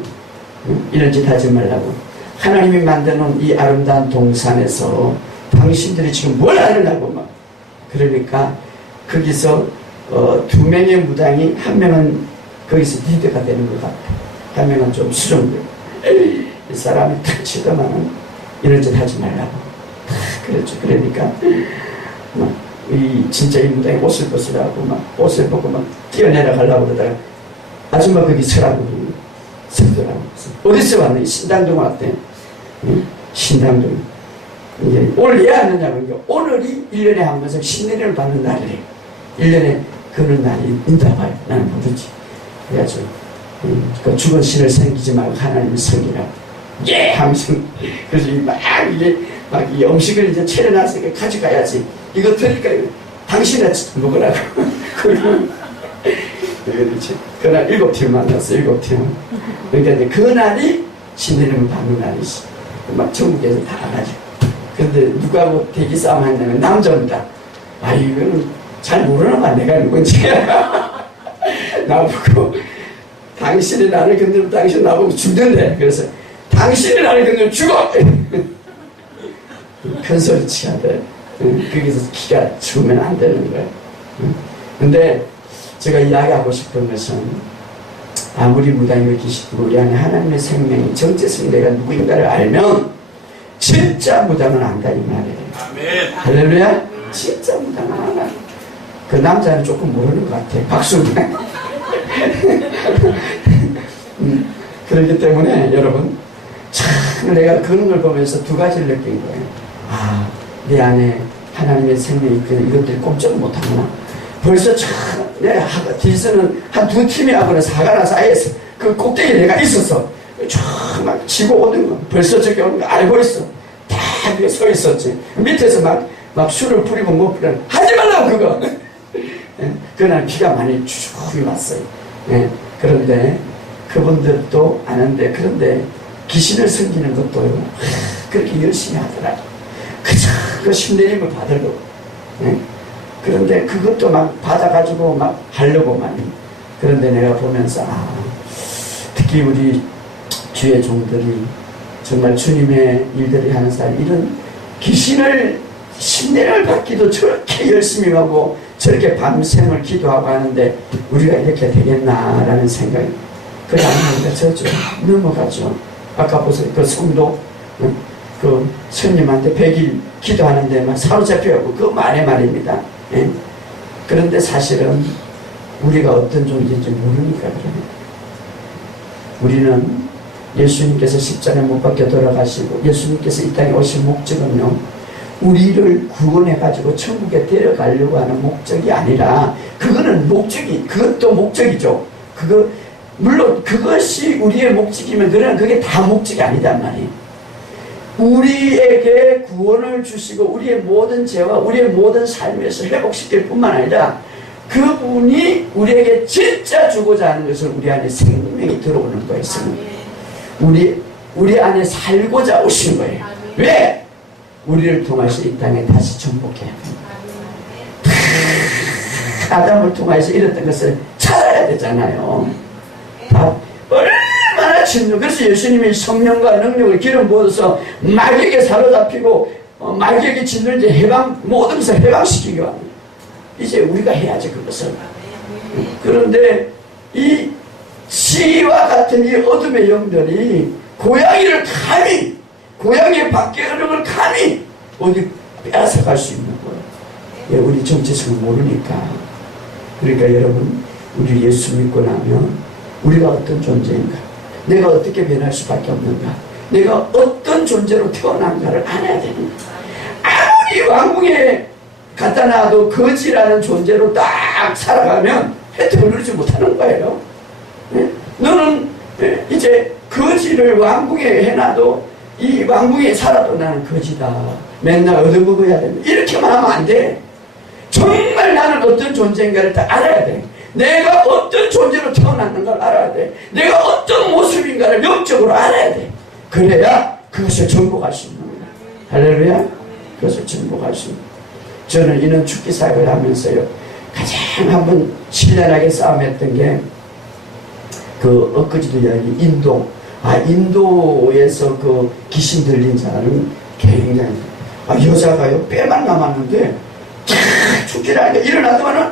이런 짓 하지 말라고. 하나님이 만드는 이 아름다운 동산에서 당신들이 지금 뭘 하느냐고 막. 그러니까 거기서 2명의 무당이 한 명은 거기서 리더가 되는 것 같아. 한 명은 좀 수정되고. 이 사람이 탁 치더만은 이런 짓 하지 말라고. 그랬죠. 그러니까 막 진짜 이 무당이 옷을 벗으라고 막 옷을 벗고 막 뛰어내려가려고 그러다가 아줌마 거기 서라고 서더라고. 어디서 왔네? 신당동 왔대. 신당동. 이제 오늘 왜 왔느냐고. 오늘이 1년에 한 번씩 신내림을 받는 날이래. 1년에 그런 날이 있나 봐요. 나는 모르지. 그래가지고 그 죽은 신을 섬기지 말고 하나님을 섬기라고. 예! 하면서 그래서 이게 막 이 음식을 이제 차려놨으니까 가져가야지. 이거 드릴까? 당신이 먹으라고. 그렇지. 그날 7팀 만났어. 7팀. 그러니까 이제 그날이 신내림을 받는 날이지. 막 전국에서 다 가지고. 근데 누가 뭐 대기 싸움 했냐면 남자입니다. 이거는 잘 모르나봐. 내가 누군지. 나보고 당신이 나를 건드리면 당신 나보고 죽는데. 그래서 당신이 나를 건드리면 죽어! 큰 소리 치야 돼. 거기서 기가 죽으면 안 되는 거예요. 근데 제가 이야기하고 싶은 것은 아무리 무당이고 계시고 우리 안에 하나님의 생명이 정체성 내가 누구인가를 알면 진짜 무당은 안다 이 말이에요. 아멘. 할렐루야. 진짜 무당은 안 한다. 그 남자는 조금 모르는 것 같아. 박수. 그렇기 때문에 여러분 참 내가 그런 걸 보면서 두 가지를 느낀 거예요. 아, 내 안에 하나님의 생명이 있거든. 이것들이 꼼짝 못하구나. 벌써 참 내가 뒤에서는 한 두 팀이 하거나 사가나 사이에서 그 꼭대기에 내가 있었어. 막 치고 오는 거 벌써 저기 오는 거 알고 있어. 다 위에 서 있었지. 밑에서 막 술을 뿌리고 못 뿌리고 하지 말라고 그거. 그날 비가 많이 쭉 왔어요. 그런데 그분들도 아는데 그런데 귀신을 섬기는 것도 그렇게 열심히 하더라. 그저 그 신내림을 받으려고. 그런데 그것도 막 받아가지고 막 하려고만. 그런데 내가 보면서 특히 우리 주의 종들이 정말 주님의 일들을 하는 사람 이런 귀신을 신내림을 받기도 저렇게 열심히 하고 저렇게 밤샘을 기도하고 하는데 우리가 이렇게 되겠나라는 생각이 그래 안 하니까 저쪽 넘어가죠. 아까 보세요. 그 성도 그 스님한테 100일 기도하는데 막 사로잡혀가고 그 말입니다. 그런데 사실은 우리가 어떤 종인지 모르니까 그래요. 우리는 예수님께서 십자가에 못 박혀 돌아가시고 예수님께서 이 땅에 오신 목적은요 우리를 구원해가지고 천국에 데려가려고 하는 목적이 아니라 그거는 목적이 그것도 목적이죠. 물론 그것이 우리의 목적이면 그러나 그게 다 목적이 아니단 말이에요. 우리에게 구원을 주시고 우리의 모든 죄와 우리의 모든 삶에서 회복시킬 뿐만 아니라 그분이 우리에게 진짜 주고자 하는 것을 우리 안에 생명이 들어오는 거였어요. 우리 안에 살고자 오신 거예요. 왜? 우리를 통해서 이 땅에 다시 정복해야 합니다. 아담을 통해서 이랬던 것을 찾아야 되잖아요. 얼마나 진노. 그래서 예수님이 성령과 능력을 기름 부어서 마귀에게 사로잡히고 마귀에게 짓는 이제 모든 것을 해방시키기 합니다. 이제 우리가 해야지 그것을. 그런데 이 시와 같은 이 어둠의 영들이 고양이를 감히 고양이의 밖에 흐름을 감히 어디 빼앗아갈 수 있는 거예요. 예, 우리 정체성을 모르니까. 그러니까 여러분 우리 예수 믿고 나면 우리가 어떤 존재인가, 내가 어떻게 변할 수밖에 없는가, 내가 어떤 존재로 태어난가를 알아야 되는 거예요. 아무리 왕궁에 갖다 놔도 거지라는 존재로 딱 살아가면 혜택을 누리지 못하는 거예요. 너는 이제 거지를 왕궁에 해놔도 이 왕궁에 살아도 나는 거지다. 맨날 얻어먹어야 된다. 이렇게만 하면 안 돼. 정말 나는 어떤 존재인가를 다 알아야 돼. 내가 어떤 존재로 태어났는가를 알아야 돼. 내가 어떤 모습인가를 영적으로 알아야 돼. 그래야 그것을 정복할 수 있는 거야. 할렐루야. 그것을 정복할 수 있는 거야. 저는 이런 축기 사역을 하면서요 가장 한번 신랄하게 싸움했던 게 그 엊그제도 이야기 인도에서 그 귀신 들린 사람은 굉장히 여자가요 뼈만 남았는데 축기를 하니까 일어나더만은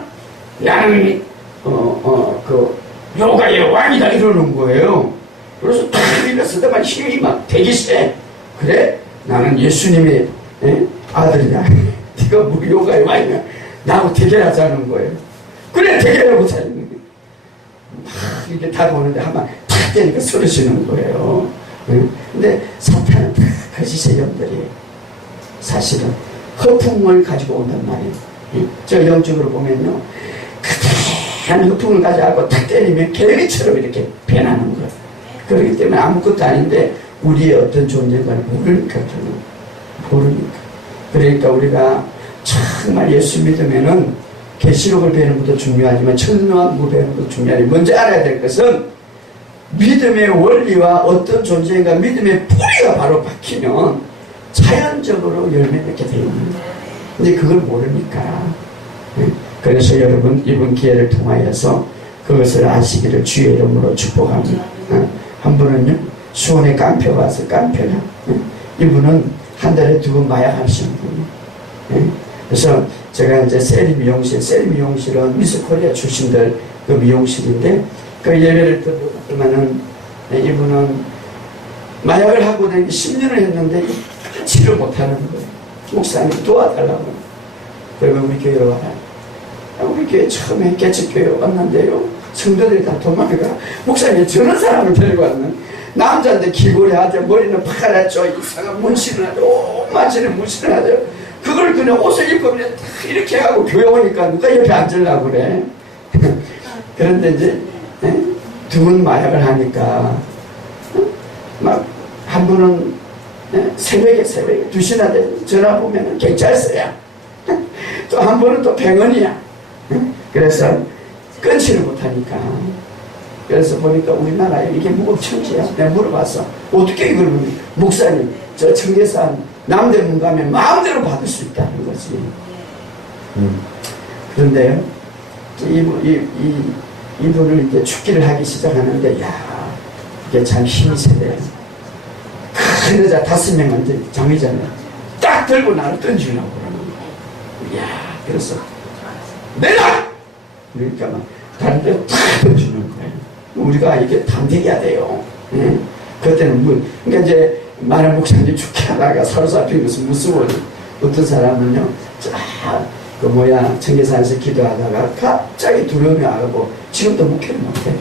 나는 그 요가의 왕이다 이러는 거예요. 그래서 탁 일어서더만 힘이 막 되기 세. 그래 나는 예수님의 아들이야. 네가 뭐 요가의 왕이야. 나하고 대결하자는 거예요. 그래 대결하고 자는 거예요. 막 이렇게 다가오는데 한번 탁 때리니까 쓰러지는 거예요. 근데 사탄은 다 거짓의 영들이에요. 사실은 허풍을 가지고 온단 말이에요. 저 영적으로 보면요 그대한 허풍을 가져가고 탁 때리면 개미처럼 이렇게 변하는 거예요. 그렇기 때문에 아무것도 아닌데 우리의 어떤 존재인가를 모르니까 모르니까. 그러니까 우리가 정말 예수 믿으면은 계시록을 배우는 것도 중요하지만 천명한부 배우는 것도 중요하지만 먼저 알아야 될 것은 믿음의 원리와 어떤 존재인가 믿음의 뿌리가 바로 박히면 자연적으로 열매 맺게 되어 있는 거예요. 근데 그걸 모르니까. 그래서 여러분 이번 기회를 통하여서 그것을 아시기를 주의 이름으로 축복합니다. 한 분은요 수원에 깡표가 와서 깡표가 이분은 한 달에 2번 마약 하시는 분이에요. 그래서 제가 이제 셀리 미용실은 미스 코리아 출신들 그 미용실인데 그 예배를 들으면은 이분은 마약을 하고 다니기 10년을 했는데 치료 못하는 거예요. 목사님 도와달라고. 그러면 우리 교회로 와라. 우리 교회 처음에 개척교회 왔는데요, 성도들이 다 도망가. 목사님 저런 사람을 데리고 왔는, 남자인데 귀걸이 하죠, 머리는 파랗죠, 이상한 문신을 하죠, 오만치는 문신을 하죠. 그걸 그냥 옷을 입고 그냥 이렇게 하고 교회 오니까 누가 옆에 앉으려고 그래. 그런데 이제 두 분 마약을 하니까 막 한 분은 새벽에 2시나 돼 전화 보면 경찰서야. 또 한 분은 또 병원이야. 그래서 끊지를 못하니까. 그래서 보니까 우리나라에 이게 무급천지야. 내가 물어봤어. 어떻게 이걸, 목사님 저 청계산 남대문 가면 마음대로 받을 수 있다는 거지. 그런데요, 이분을 이제 축기를 하기 시작하는데, 야, 이게 참 힘이 세대요. 큰 여자 5명은 이제 장의자는 딱 들고 나를 던지려고 그러는 거야. 야, 그래서 내놔! 그러니까 막 다른 데 탁 던지는 거예요. 우리가 이게 담대해야 돼요. 그때는 그러니까 이제 많은 목사님이 죽게 하다가 사로잡힌 것은 무서워요. 어떤 사람은요, 청계산에서 기도하다가 갑자기 두려움이 와가지고 지금도 묵혀를 못해.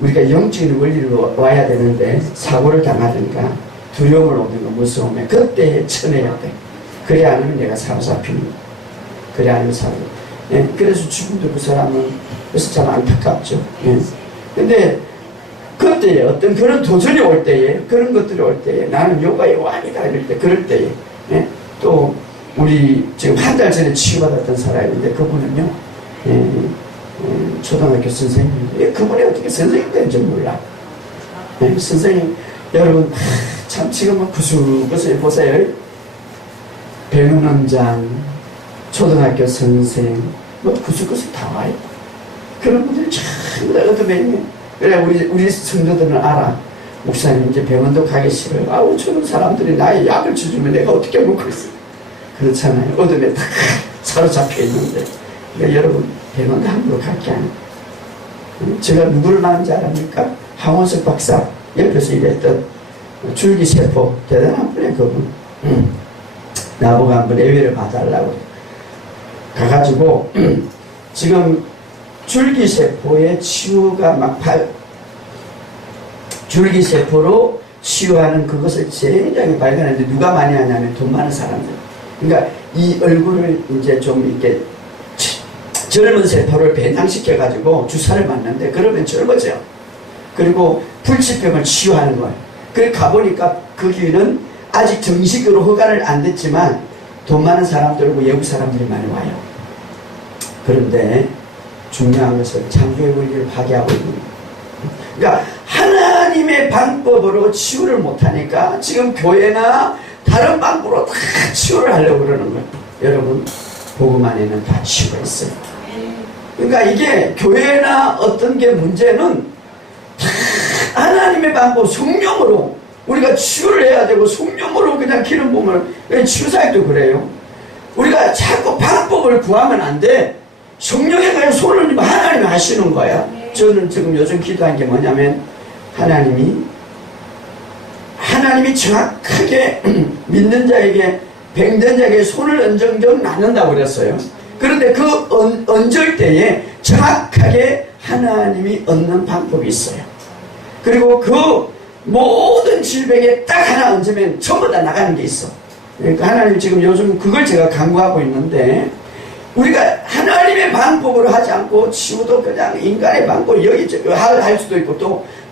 우리가 영적인 원리로 와야 되는데 사고를 당하든가 두려움을 오는 거 무서우면 그때 쳐내야 돼. 그래 아니면 내가 사로잡히는 거야. 그래 아니면 그래서 지금도 그 사람은 그래서 참 안타깝죠. 근데 그때에 어떤 그런 도전이 올 때에, 그런 것들이 올 때에, 나는 요가의 왕이다 이럴 때, 그럴 때에, 또 우리 지금 한 달 전에 치유받았던 사람인데 그분은요, 초등학교 선생님인데 그분이 어떻게 선생님 된지 몰라. 선생님 여러분 참 지금은 구슬구슬 보세요. 배문원장, 초등학교 선생, 뭐 구슬구슬 다 와요. 그런 분들이 전부 다 얻어내네. 그래 우리 성도들은 알아. 목사님 이제 병원도 가기 싫어요. 아우 저런 사람들이 나의 약을 주주면 내가 어떻게 먹고 있어. 그렇잖아요. 어둠에 다 사로잡혀 있는데. 그러니까 여러분 병원 함부로 갈 게 아니에요. 제가 누구를 낳은지 알합니까? 황원석 박사 옆에서 일했던 줄기세포 대단한 분이에요. 그분. 나보고 한번 예외를 봐달라고 가가지고 지금 줄기세포의 치유가 줄기세포로 치유하는 그것을 굉장히 발견했는데 누가 많이 하냐면 돈 많은 사람들. 그러니까 이 얼굴을 이제 좀 이렇게 젊은 세포를 배양시켜가지고 주사를 맞는데 그러면 젊어져요. 그리고 불치병을 치유하는 거예요. 그래 가보니까 거기는 아직 정식으로 허가를 안 됐지만 돈 많은 사람들과 외국 사람들이 많이 와요. 그런데 중요한 것은 창조의 원리를 파괴하고 있는 거예요. 그러니까 하나님의 방법으로 치유를 못하니까 지금 교회나 다른 방법으로 다 치유를 하려고 그러는 거예요. 여러분 복음 안에는 다 치유가 있어요. 그러니까 이게 교회나 어떤 게 문제는 다 하나님의 방법, 성령으로 우리가 치유를 해야 되고 성령으로 그냥 기름 부음을 치유사역도 그래요. 우리가 자꾸 방법을 구하면 안 돼. 성령에 그냥 손을 들면 하나님이 하시는 거야. 저는 지금 요즘 기도한 게 뭐냐면 하나님이 정확하게 믿는 자에게 병든 자에게 손을 얹은 낫는다고 그랬어요. 그런데 그 얹을 때에 정확하게 하나님이 얻는 방법이 있어요. 그리고 그 모든 질병에 딱 하나 얹으면 전부 다 나가는 게 있어. 그러니까 하나님 지금 요즘 그걸 제가 강구하고 있는데 우리가 하나님의 방법으로 하지 않고 치유도 그냥 인간의 방법 여기저기 할 수도 있고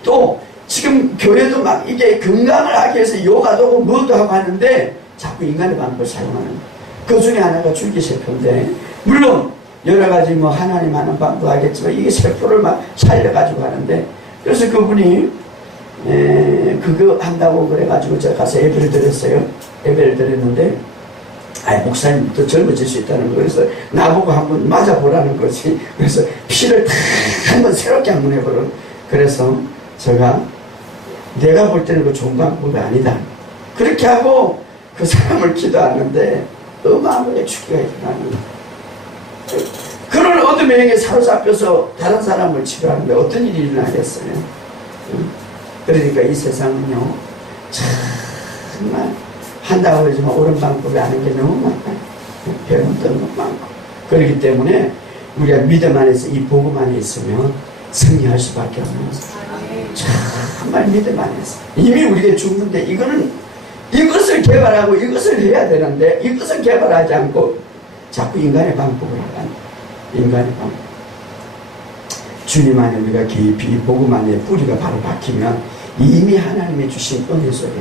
또 지금 교회도 막 이게 건강을 하기 위해서 요가도 하고 뭐도 하고 하는데 자꾸 인간의 방법을 사용하는 거예요. 그 중에 하나가 줄기세포인데 물론 여러 가지 뭐 하나님 하는 방법 하겠지만 이게 세포를 막 살려가지고 하는데 그래서 그분이 그거 한다고 그래가지고 제가 가서 예배를 드렸어요. 예배를 드렸는데 목사님 더 젊어질 수 있다는 거. 그래서 나보고 한번 맞아보라는 거지. 그래서 피를 다 한번 새롭게 한번 해보라. 그래서 제가 내가 볼 때는 그 좋은 방법이 아니다. 그렇게 하고 그 사람을 기도하는데 어마어마하게 죽기가 일어나는 거예요. 여러분 어둠의 영에 사로잡혀서 다른 사람을 치료하는데 어떤 일이 일어나겠어요? 그러니까 이 세상은요 정말 한다고 그러지만 옳은 방법이 아닌 게 너무 많아요. 배운 것도 너무 많고. 그렇기 때문에 우리가 믿음 안에서 이 복음 안에 있으면 승리할 수밖에 없는 거예요. 정말 믿음 안에서 이미 우리가 죽는데 이것을 개발하고 이것을 해야 되는데 이것을 개발하지 않고 자꾸 인간의 방법을 하는 인간의 방법. 주님 안에 우리가 깊이 복음 안에 뿌리가 바로 박히면 이미 하나님이 주신 은혜 속에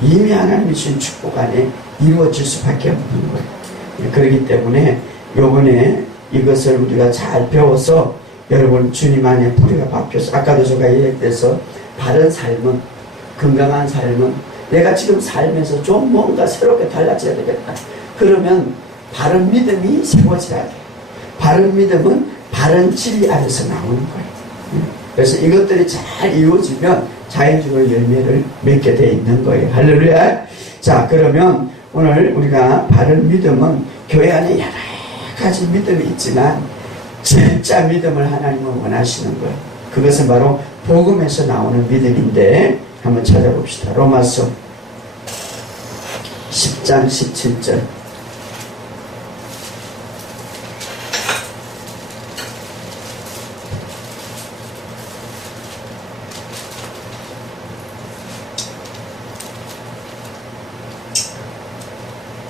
이미 하나님이 주신 축복 안에 이루어질 수밖에 없는 거예요. 그렇기 때문에 요번에 이것을 우리가 잘 배워서 여러분 주님 안에 뿌리가 박혀서 아까도 제가 얘기해서 바른 삶은 건강한 삶은 내가 지금 살면서 좀 뭔가 새롭게 달라져야 되겠다. 그러면 바른 믿음이 세워져야 돼. 바른 믿음은 바른 진리 안에서 나오는 거예요. 그래서 이것들이 잘 이루어지면 자연적으로 열매를 맺게 돼 있는 거예요. 할렐루야. 자, 그러면 오늘 우리가 바른 믿음은 교회 안에 여러 가지 믿음이 있지만 진짜 믿음을 하나님은 원하시는 거예요. 그것은 바로 복음에서 나오는 믿음인데 한번 찾아봅시다. 로마서 10장 17절.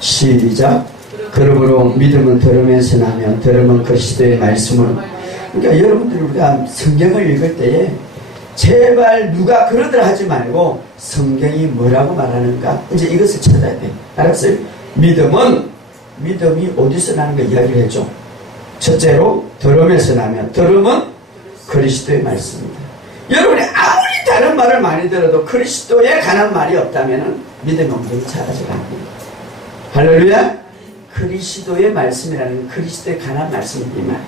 시작. 그러므로 믿음은 들음에서 나면 들음은 그리스도의 말씀을. 그러니까 여러분들이 우리가 성경을 읽을 때에 제발 누가 그러더라 하지 말고 성경이 뭐라고 말하는가 이제 이것을 찾아야 돼. 알았어요? 믿음이 어디서 나는 거 이야기를 해줘. 첫째로 들음에서 나면 들음은 그리스도의 말씀입니다. 여러분이 아무리 다른 말을 많이 들어도 그리스도에 관한 말이 없다면 믿음이 온전히 자라지 않습니다. 할렐루야. 그리스도의 말씀이라는 그리스도에 관한 말씀입니다.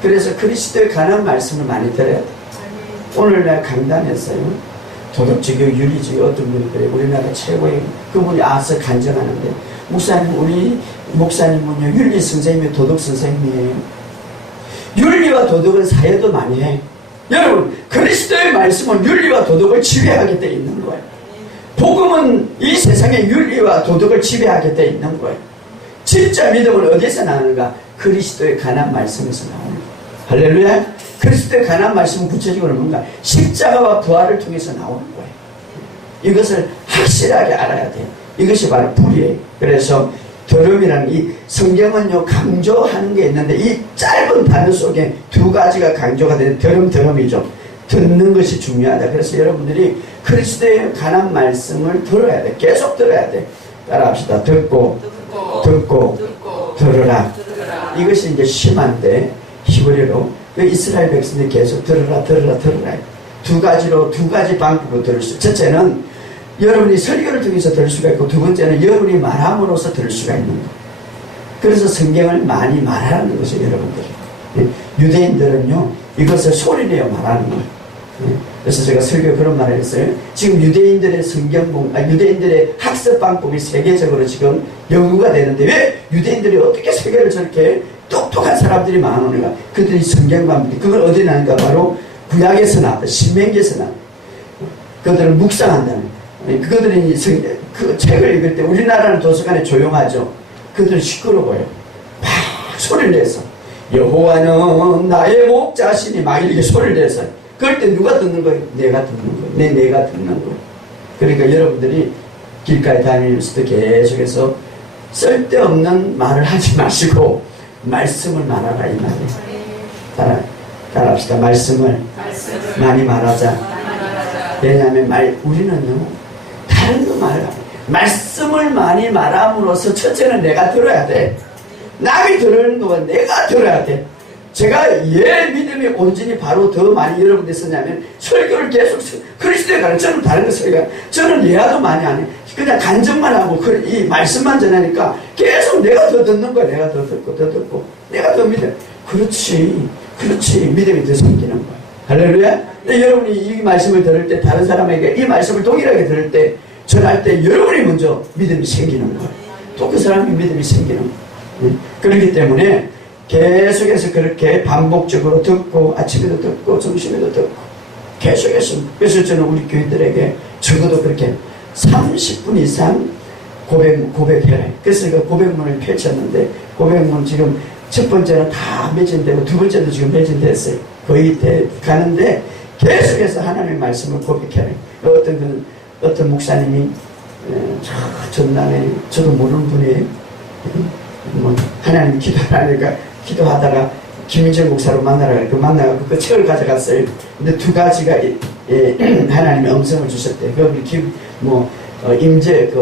그래서 그리스도에 관한 말씀을 많이 들어야 돼. 오늘날 강단했어요. 도덕주의, 윤리주의 어떤 분이 그래. 우리나라 최고의 그분이 아서 간증하는데 목사님, 우리 목사님은요 윤리 선생님이 도덕 선생님이에요. 윤리와 도덕은 사회도 많이 해. 여러분 그리스도의 말씀은 윤리와 도덕을 지배하게 돼 있는 거예요. 복음은 이 세상의 윤리와 도덕을 지배하게 돼 있는 거예요. 진짜 믿음은 어디서 나오는가? 그리스도에 관한 말씀에서 나오는 거예요. 할렐루야. 그리스도에 관한 말씀은 구체적으로 뭔가? 십자가와 부활을 통해서 나오는 거예요. 이것을 확실하게 알아야 돼요. 이것이 바로 불이에요. 그래서 들음이라는 이 성경은요 강조하는 게 있는데 이 짧은 단어 속에 두 가지가 강조가 되는 들음이죠. 듣는 것이 중요하다. 그래서 여러분들이 그리스도에 관한 말씀을 들어야 돼. 계속 들어야 돼. 따라합시다. 듣고 들으라. 이것이 이제 심한데 히브리어로 그 이스라엘 백성들이 계속 들으라. 두 가지 방법으로 들을 수. 첫째는 여러분이 설교를 통해서 들을 수가 있고 두 번째는 여러분이 말함으로써 들을 수가 있는 거예요. 그래서 성경을 많이 말하는 것이에요. 여러분들이. 유대인들은요 이것을 소리내어 말하는 거예요. 그래서 제가 설교에 그런 말을 했어요. 지금 유대인들의 유대인들의 학습 방법이 세계적으로 지금 연구가 되는데 왜 유대인들이 어떻게 세계를 저렇게 똑똑한 사람들이 많으니까 그들이 성경 방법이 그걸 어디 나는가 바로 구약에서 나왔다. 신명기에서 나왔다. 그들은 묵상한다는 그들이 그 책을 읽을 때 우리나라는 도서관에 조용하죠. 그들은 시끄러워요. 막 소리를 내서 여호와는 나의 목자시니 막 이렇게 소리를 내서 그럴 때 누가 듣는 거예요? 내가 듣는 거예요. 내가 듣는 거예요. 그러니까 여러분들이 길가에 다니면서도 계속해서 쓸데없는 말을 하지 마시고 말씀을 말하라 이 말이에요. 따라합시다. 말씀을 많이 말하자. 왜냐하면 우리는요 다른 거 말을 말씀을 많이 말함으로써 첫째는 내가 들어야 돼. 남이 들은 건 내가 들어야 돼. 제가 왜 믿음이 온전히 바로 더 많이 여러분들 쓰냐면 설교를 계속 그리스도에 관한 저는 다른 거 설교 저는 예화도 많이 안 해. 그냥 간증만 하고 이 말씀만 전하니까 계속 내가 더 듣는 거야. 내가 더 듣고 내가 더 믿어. 그렇지 믿음이 더 생기는 거야. 할렐루야. 근데 여러분이 이 말씀을 들을 때 다른 사람에게 이 말씀을 동일하게 들을 때 전할 때 여러분이 먼저 믿음이 생기는 거야. 또 그 사람이 믿음이 생기는 거야. 그렇기 때문에 계속해서 그렇게 반복적으로 듣고 아침에도 듣고 점심에도 듣고 계속해서. 그래서 저는 우리 교인들에게 적어도 그렇게 30분 이상 고백해라. 그래서 그 고백문을 펼쳤는데 고백문 지금 첫 번째는 다 매진되고 두 번째도 지금 매진됐어요. 거의 가는데 계속해서 하나님의 말씀을 고백해라. 어떤 목사님이 전남에 저도 모르는 분이 하나님 기도하다가 김민철 목사로 만나가지고 그 책을 가져갔어요. 근데 두 가지가 하나님의 음성을 주셨대요. 거기 임재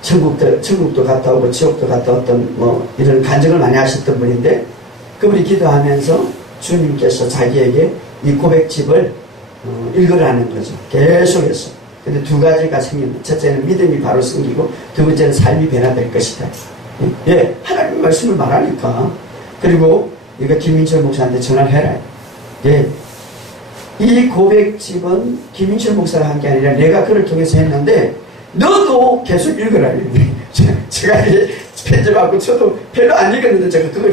천국도 갔다 오고 지옥도 갔다 왔던 이런 간증을 많이 하셨던 분인데 그분이 기도하면서 주님께서 자기에게 이 고백집을 읽으라는 거죠. 계속해서. 근데 두 가지가 생깁니다. 첫째는 믿음이 바로 생기고 두 번째는 삶이 변화될 것이다. 예, 하나님 말씀을 말하니까. 그리고 이거 김민철 목사한테 전화를 해라. 예, 이 고백집은 김민철 목사가 한 게 아니라 내가 그를 통해서 했는데 너도 계속 읽으라. 제가 편집하고 저도 별로 안 읽었는데 제가 그걸